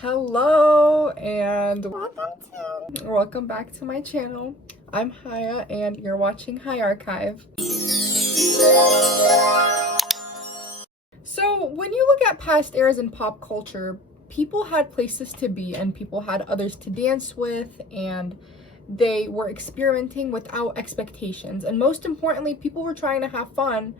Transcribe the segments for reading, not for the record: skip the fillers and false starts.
Hello and welcome back to my channel. I'm Haya and you're watching High Archive. So when you look at past eras in pop culture, people had places to be and people had others to dance with, and they were experimenting without expectations. And most importantly, people were trying to have fun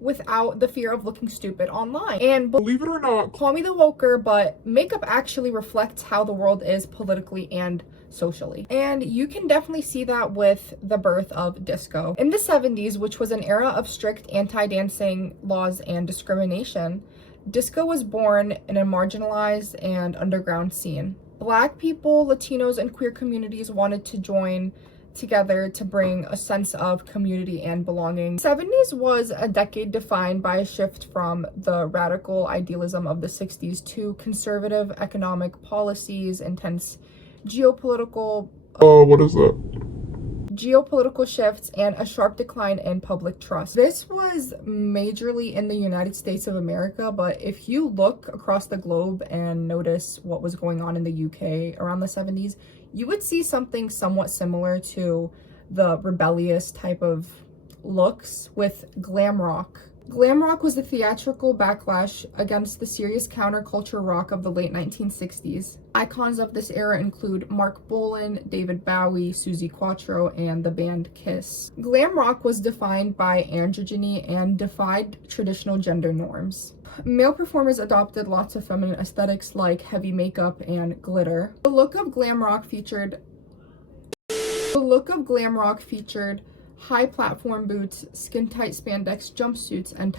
without the fear of looking stupid online. And believe it or not, call me the woker, but makeup actually reflects how the world is politically and socially. And you can definitely see that with the birth of disco. In the 70s, which was an era of strict anti-dancing laws and discrimination, disco was born in a marginalized and underground scene. Black people, Latinos, and queer communities wanted to join together to bring a sense of community and belonging. The 70s was a decade defined by a shift from the radical idealism of the 60s to conservative economic policies, intense geopolitical geopolitical shifts, and a sharp decline in public trust. This was majorly in the United States of America, but if you look across the globe and notice what was going on in the UK around the 70s, you would see something somewhat similar to the rebellious type of looks with glam rock. Glam rock was the theatrical backlash against the serious counterculture rock of the late 1960s. Icons of this era include Mark Bolan, David Bowie, Suzi Quatro, and the band Kiss. Glam rock was defined by androgyny and defied traditional gender norms. Male performers adopted lots of feminine aesthetics like heavy makeup and glitter. The look of glam rock featured high platform boots, skin-tight spandex jumpsuits, and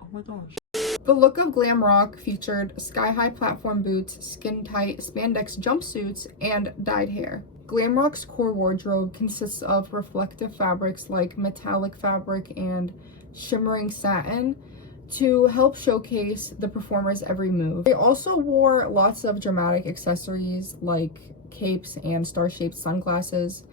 oh my gosh. The look of glam rock featured sky-high platform boots, skin-tight spandex jumpsuits, and dyed hair. Glam rock's core wardrobe consists of reflective fabrics like metallic fabric and shimmering satin to help showcase the performer's every move. They also wore lots of dramatic accessories like capes and star-shaped sunglasses.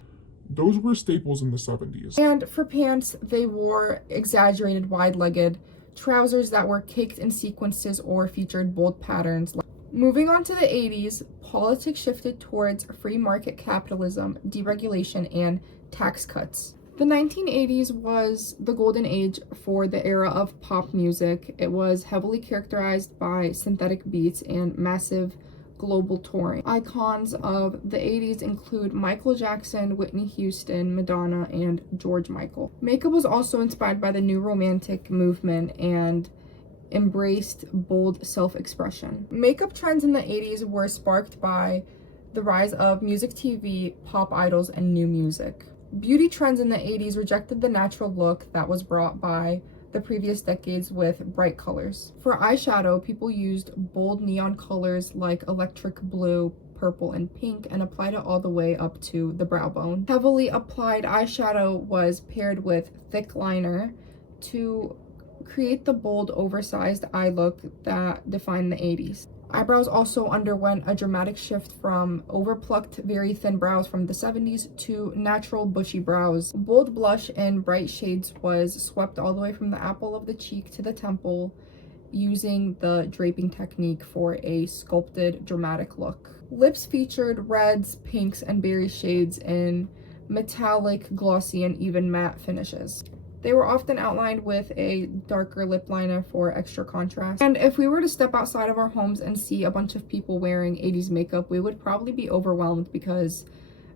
Those were staples in the 70s. And for pants, they wore exaggerated wide-legged trousers that were caked in sequences or featured bold patterns. Moving on to the 80s, politics shifted towards free market capitalism, deregulation, and tax cuts. The 1980s was the golden age for the era of pop music. It was heavily characterized by synthetic beats and massive global touring. Icons of the 80s include Michael Jackson, Whitney Houston, Madonna, and George Michael. Makeup was also inspired by the new romantic movement and embraced bold self-expression. Makeup trends in the 80s were sparked by the rise of music TV, pop idols, and new music. Beauty trends in the 80s rejected the natural look that was brought by the previous decades with bright colors. For eyeshadow, people used bold neon colors like electric blue, purple, and pink, and applied it all the way up to the brow bone. Heavily applied eyeshadow was paired with thick liner to create the bold, oversized eye look that defined the 80s. Eyebrows also underwent a dramatic shift from overplucked, very thin brows from the 70s to natural, bushy brows. Bold blush in bright shades was swept all the way from the apple of the cheek to the temple, using the draping technique for a sculpted, dramatic look. Lips featured reds, pinks, and berry shades in metallic, glossy, and even matte finishes. They were often outlined with a darker lip liner for extra contrast. And if we were to step outside of our homes and see a bunch of people wearing 80s makeup, we would probably be overwhelmed because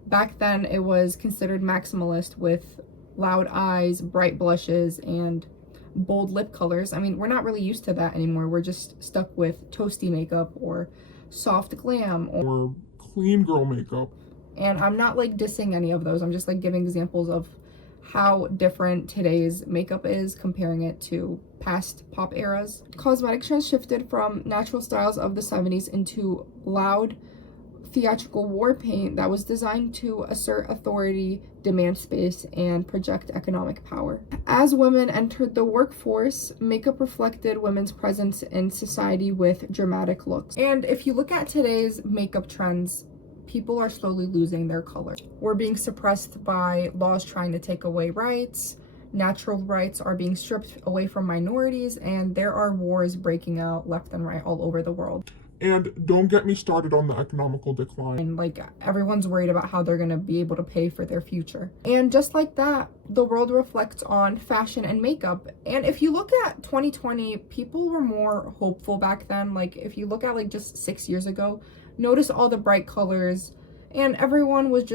back then it was considered maximalist with loud eyes, bright blushes, and bold lip colors. I mean, we're not really used to that anymore. We're just stuck with toasty makeup or soft glam or clean girl makeup. And I'm not like dissing any of those. I'm just like giving examples of how different today's makeup is, comparing it to past pop eras. Cosmetic trends shifted from natural styles of the 70s into loud theatrical war paint that was designed to assert authority, demand space, and project economic power. As women entered the workforce, makeup reflected women's presence in society with dramatic looks. And if you look at today's makeup trends, people are slowly losing their color. We're being suppressed by laws trying to take away rights. Natural rights are being stripped away from minorities, and there are wars breaking out left and right all over the world. And don't get me started on the economical decline. And like everyone's worried about how they're gonna be able to pay for their future. And just like that, the world reflects on fashion and makeup. And if you look at 2020, people were more hopeful back then. Like if you look at like just 6 years ago, notice all the bright colors, and everyone was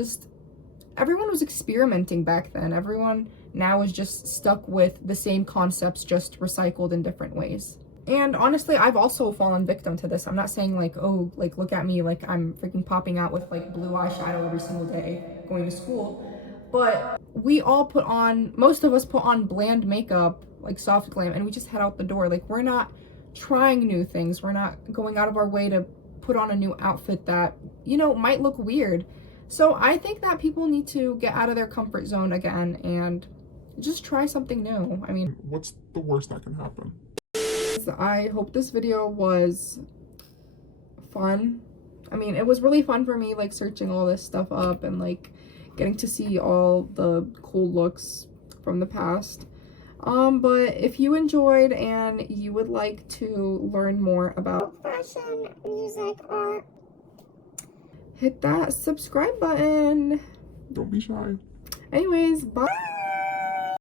experimenting back then. Everyone now is just stuck with the same concepts, just recycled in different ways. And honestly, I've also fallen victim to this. I'm not saying like, oh, like look at me, like I'm freaking popping out with like blue eyeshadow every single day going to school. But we all most of us put on bland makeup, like soft glam, and we just head out the door. Like we're not trying new things. We're not going out of our way to put on a new outfit that, you know, might look weird. So I think that people need to get out of their comfort zone again and just try something new. I mean, What's the worst that can happen? I hope this video was fun. I mean, it was really fun for me, like searching all this stuff up and like getting to see all the cool looks from the past. But if you enjoyed and you would like to learn more about fashion, music, art, hit that subscribe button. Don't be shy. Anyways, bye.